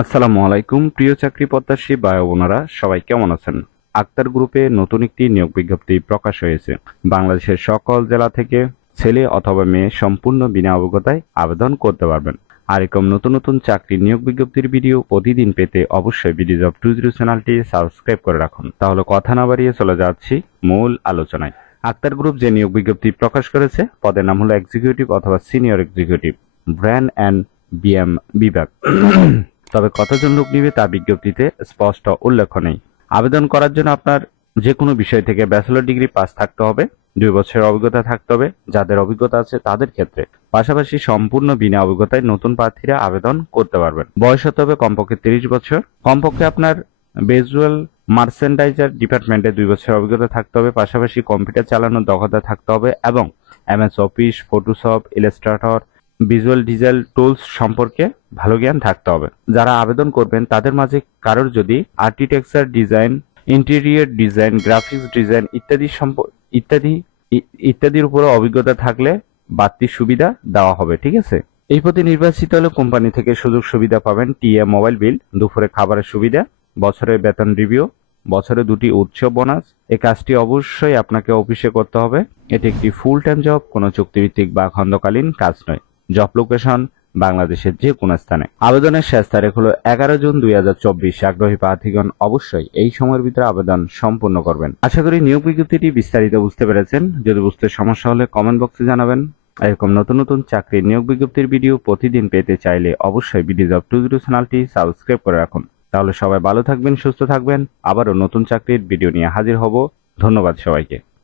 আসসালামু আলাইকুম, প্রিয় চাকরি প্রত্যাশী বোনেরা, সবাই কেমন আছেন? আক্তার গ্রুপে নতুন একটি নিয়োগ বিজ্ঞপ্তি প্রকাশ হয়েছে। বাংলাদেশের সকল জেলা থেকে ছেলে অথবা মেয়ে সম্পূর্ণ বিনা অভিজ্ঞতায় আবেদন করতে পারবেন। আর এরকম নতুন নতুন চাকরি নিয়োগ বিজ্ঞপ্তির ভিডিও প্রতিদিন পেতে অবশ্যই বিডি জব টু জিরো চ্যানেলটি সাবস্ক্রাইব করে রাখুন। তাহলে কথা না বাড়িয়ে চলে যাচ্ছি মূল আলোচনায়। আক্তার গ্রুপ যে নিয়োগ বিজ্ঞপ্তি প্রকাশ করেছে, পদের নাম হলো এক্সিকিউটিভ অথবা senior executive, brand and BM বিভাগ। তবে কতজন লোক নিবে তা বিজ্ঞপ্তিতে স্পষ্ট উল্লেখ নেই। আবেদন করার জন্য আপনার যে কোনো বিষয় থেকে ব্যাচেলর ডিগ্রি পাস থাকতে হবে, দুই বছরের অভিজ্ঞতা থাকতে হবে, যাদের অভিজ্ঞতা আছে তাদের ক্ষেত্রে। পাশাপাশি সম্পূর্ণ বিনা অভিজ্ঞতায় নতুন প্রার্থীরা আবেদন করতে পারবেন। বয়স হতে হবে কমপক্ষে তিরিশ বছর। কমপক্ষে আপনার ভিজুয়াল মার্চেন্ডাইজার ডিপার্টমেন্টে দুই বছরের অভিজ্ঞতা থাকতে হবে, পাশাপাশি কম্পিউটার চালানোর দক্ষতা থাকতে হবে এবং MS office, Photoshop, illustrator visual design tools সম্পর্কে ভালো জ্ঞান থাকতে হবে। যারা আবেদন করবেন, তাদের মাঝে কারোর যদি architecture design interior design graphics design ইত্যাদি ইত্যাদি ইত্যাদির উপরে অভিজ্ঞতা থাকলে বাড়তি সুবিধা দেওয়া হবে, ঠিক আছে? এই পদে নির্বাচিত হলে কোম্পানি থেকে সুযোগ সুবিধা পাবেন টিএ মোবাইল বিল, দুপুরে খাবারের সুবিধা বছরের বেতন রিভিউ বছরে দুটি উৎসব বোনাস এই কাজটি অবশ্যই আপনাকে অফিসে করতে হবে। এটি একটি ফুল টাইম জব কোনো চুক্তিভিত্তিক বা খন্দকালীন কাজ নয়। জব লোকেশন বাংলাদেশের যে কোনো স্থানে। আবেদনের শেষ তারিখ হলো এগারো জুন দুই হাজার চব্বিশ। আগ্রহী প্রার্থীগণ অবশ্যই এই সময়ের ভিতরে আবেদন সম্পূর্ণ করবেন। আশা করি নিয়োগ বিজ্ঞপ্তিটি বিস্তারিত বুঝতে পেরেছেন। যদি বুঝতে সমস্যা হলে কমেন্ট বক্সে জানাবেন। এরকম নতুন নতুন চাকরির নিয়োগ বিজ্ঞপ্তির ভিডিও প্রতিদিন পেতে চাইলে অবশ্যই বিডি জব টু জিরো চ্যানেলটি সাবস্ক্রাইব করে রাখুন। তাহলে সবাই ভালো থাকবেন, সুস্থ থাকবেন। আবারও নতুন চাকরির ভিডিও নিয়ে হাজির হব। ধন্যবাদ সবাইকে।